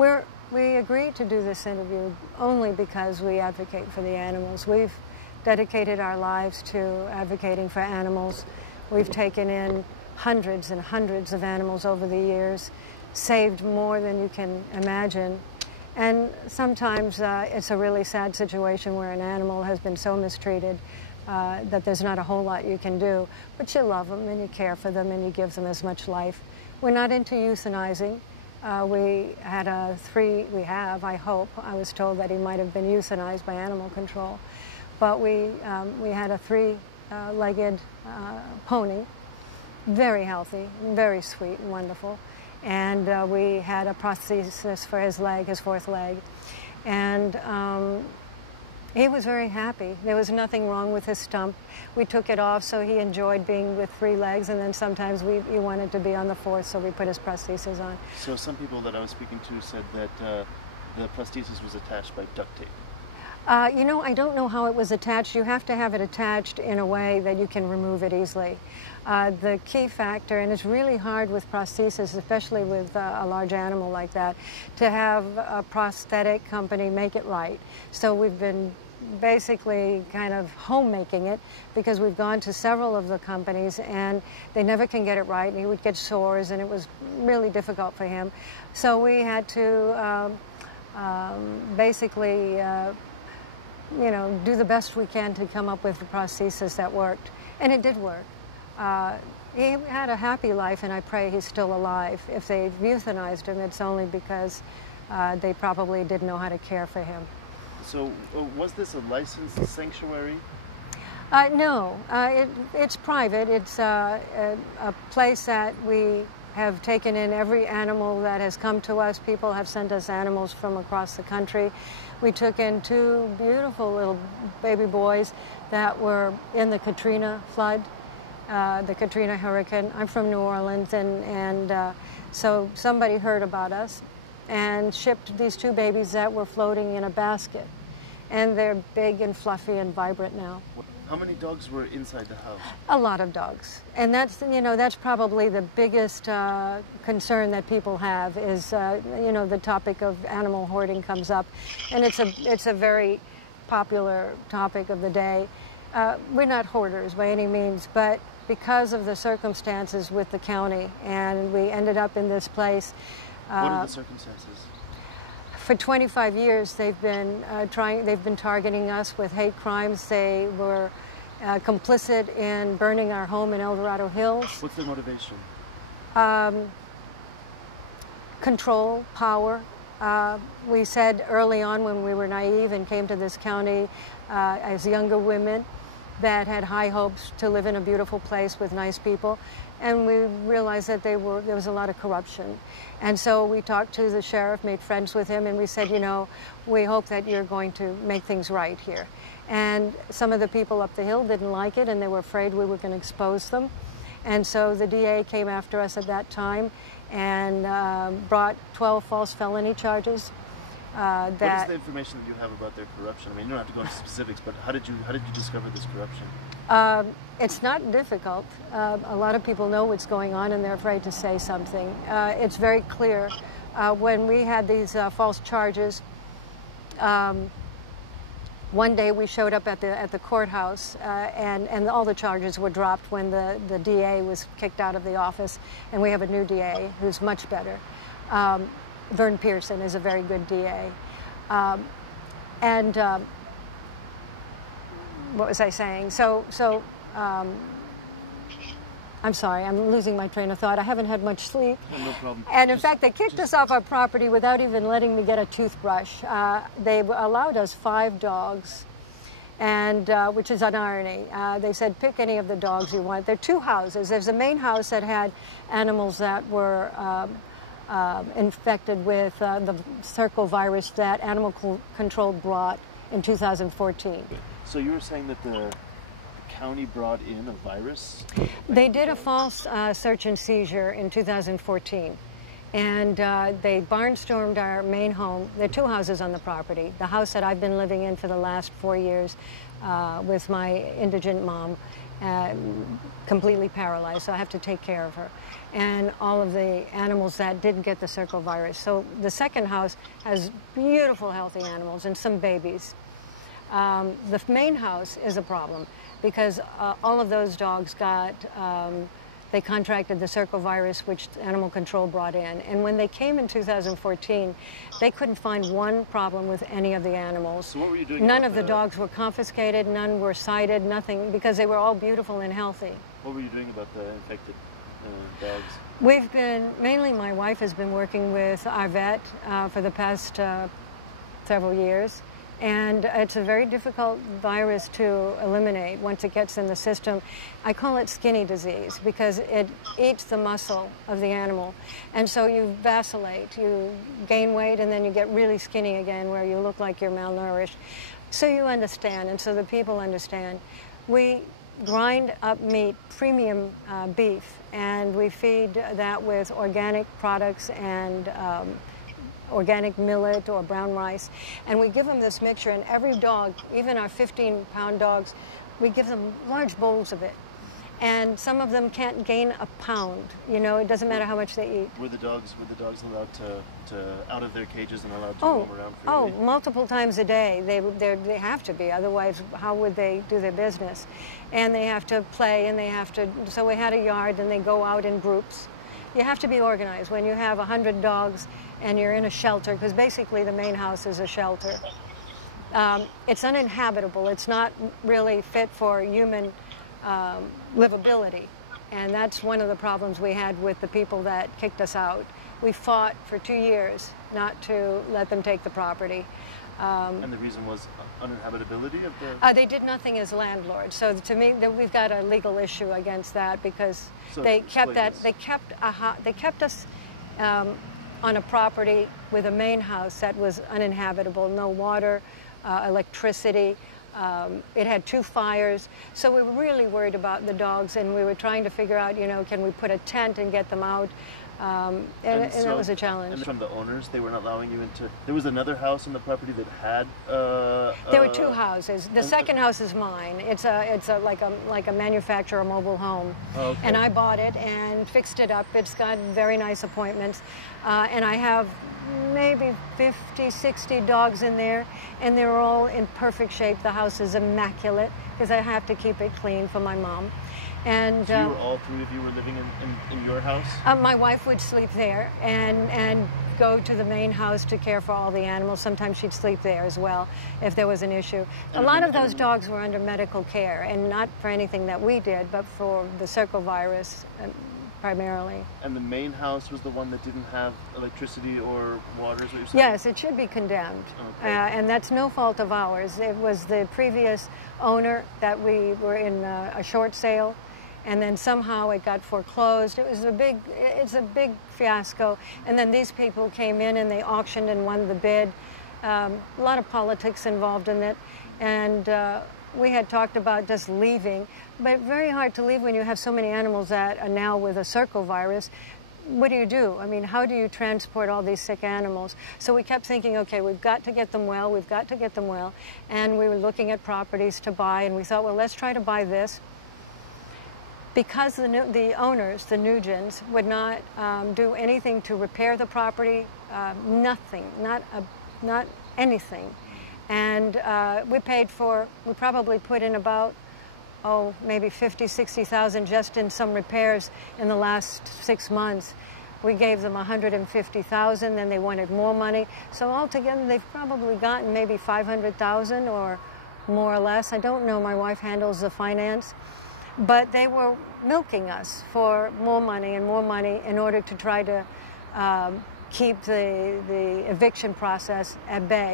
We agreed to do this interview only because we advocate for the animals. We've dedicated our lives to advocating for animals. We've taken in hundreds and hundreds of animals over the years, saved more than you can imagine. And sometimes it's a really sad situation where an animal has been so mistreated that there's not a whole lot you can do. But you love them and you care for them and you give them as much life. We're not into euthanizing. We have, I hope. I was told that he might have been euthanized by animal control. But we had a three-legged pony, very healthy, very sweet and wonderful. And we had a prosthesis for his leg, his fourth leg. And he was very happy. There was nothing wrong with his stump. We took it off, so he enjoyed being with three legs, and then sometimes he wanted to be on the fourth, so we put his prosthesis on. So some people that I was speaking to said that the prosthesis was attached by duct tape. You know, I don't know how it was attached. You have to have it attached in a way that you can remove it easily. The key factor, and it's really hard with prosthesis, especially with a large animal like that, to have a prosthetic company make it right. So we've been basically kind of homemaking it because we've gone to several of the companies and they never can get it right, and he would get sores and it was really difficult for him. So we had to basically you know, do the best we can to come up with a prosthesis that worked. And it did work. He had a happy life, and I pray he's still alive. If they've euthanized him, it's only because they probably didn't know how to care for him. So was this a licensed sanctuary? No, it's private. It's a place that we have taken in every animal that has come to us. People have sent us animals from across the country. We took in two beautiful little baby boys that were in the Katrina flood, the Katrina hurricane. I'm from New Orleans, and so somebody heard about us and shipped these two babies that were floating in a basket. And they're big and fluffy and vibrant now. How many dogs were inside the house? A lot of dogs. And that's, you know, that's probably the biggest concern that people have is, you know, the topic of animal hoarding comes up. And it's a very popular topic of the day. We're not hoarders by any means, but because of the circumstances with the county, and we ended up in this place. What are the circumstances? For 25 years, they've been targeting us with hate crimes. They were complicit in burning our home in El Dorado Hills. What's their motivation? Control, power. We said early on when we were naive and came to this county as younger women that had high hopes to live in a beautiful place with nice people. And we realized that there was a lot of corruption. And so we talked to the sheriff, made friends with him, and we said, you know, we hope that you're going to make things right here. And some of the people up the hill didn't like it, and they were afraid we were going to expose them. And so the DA came after us at that time and brought 12 false felony charges. What is the information that you have about their corruption? I mean, you don't have to go into specifics, but how did you discover this corruption? It's not difficult. A lot of people know what's going on and they're afraid to say something. It's very clear. When we had these false charges, one day we showed up at the courthouse and all the charges were dropped when the DA was kicked out of the office, and we have a new DA who's much better. Vern Pearson is a very good DA. What was I saying? I'm sorry, I'm losing my train of thought. I haven't had much sleep. No problem. And in fact, they kicked us off our property without even letting me get a toothbrush. They allowed us 5 dogs, and which is an irony. They said, pick any of the dogs you want. There are 2 houses. There's a main house that had animals that were infected with the circle virus that animal control brought in 2014. So you were saying that the county brought in a virus? They did a false search and seizure in 2014, and they barnstormed our main home. There are 2 houses on the property. The house that I've been living in for the last 4 years with my indigent mom, completely paralyzed, so I have to take care of her. And all of the animals that didn't get the circovirus. So the second house has beautiful, healthy animals and some babies. The main house is a problem because all of those dogs got, they contracted the circovirus, which animal control brought in. And when they came in 2014, they couldn't find one problem with any of the animals. So what were you doing? None of the dogs were confiscated, none were cited, nothing, because they were all beautiful and healthy. What were you doing about the infected dogs? We've been, mainly my wife has been working with our vet for the past several years. And it's a very difficult virus to eliminate once it gets in the system. I call it skinny disease because it eats the muscle of the animal. And so you vacillate, you gain weight, and then you get really skinny again where you look like you're malnourished. So you understand, and so the people understand. We grind up meat, premium beef, and we feed that with organic products and organic millet or brown rice, and we give them this mixture, and every dog, even our 15-pound dogs, we give them large bowls of it. And some of them can't gain a pound. You know, it doesn't matter how much they eat. Were the dogs allowed to out of their cages and allowed to roam around freely? Oh, multiple times a day. They have to be, otherwise how would they do their business? And they have to play, and they have to, so we had a yard, and they go out in groups. You have to be organized. When you have 100 dogs and you're in a shelter, because basically the main house is a shelter. It's uninhabitable. It's not really fit for human livability. And that's one of the problems we had with the people that kicked us out. We fought for 2 years not to let them take the property. And the reason was uninhabitability of the... They did nothing as landlords. So to me, we've got a legal issue against that because they kept us on a property with a main house that was uninhabitable, no water, electricity. It had 2 fires. So we were really worried about the dogs, and we were trying to figure out, you know, can we put a tent and get them out? And that was a challenge. And from the owners, they weren't allowing you into... There was another house on the property that had... there were 2 houses. The second house is mine. It's like a manufacturer mobile home. Oh, okay. And I bought it and fixed it up. It's got very nice appointments. And I have maybe 50, 60 dogs in there, and they're all in perfect shape. The house is immaculate because I have to keep it clean for my mom. And so all 3 of you were living in your house? My wife would sleep there and go to the main house to care for all the animals. Sometimes she'd sleep there as well if there was an issue. A lot of those dogs were under medical care, and not for anything that we did, but for the circovirus primarily. And the main house was the one that didn't have electricity or water, is what you're saying? Yes, it should be condemned. Okay. And that's no fault of ours. It was the previous owner that we were in a short sale, and then somehow it got foreclosed. It's a big fiasco. And then these people came in and they auctioned and won the bid. A lot of politics involved in it. And we had talked about just leaving, but very hard to leave when you have so many animals that are now with a circovirus. What do? I mean, how do you transport all these sick animals? So we kept thinking, okay, we've got to get them well, we've got to get them well. And we were looking at properties to buy, and we thought, well, let's try to buy this. Because the owners, the Nugents, would not do anything to repair the property, nothing, not anything. And we probably put in about, maybe 50, 60,000 just in some repairs in the last 6 months. We gave them 150,000, then they wanted more money. So altogether, they've probably gotten maybe 500,000 or more or less. I don't know, my wife handles the finance. But they were milking us for more money and more money in order to try to keep the eviction process at bay.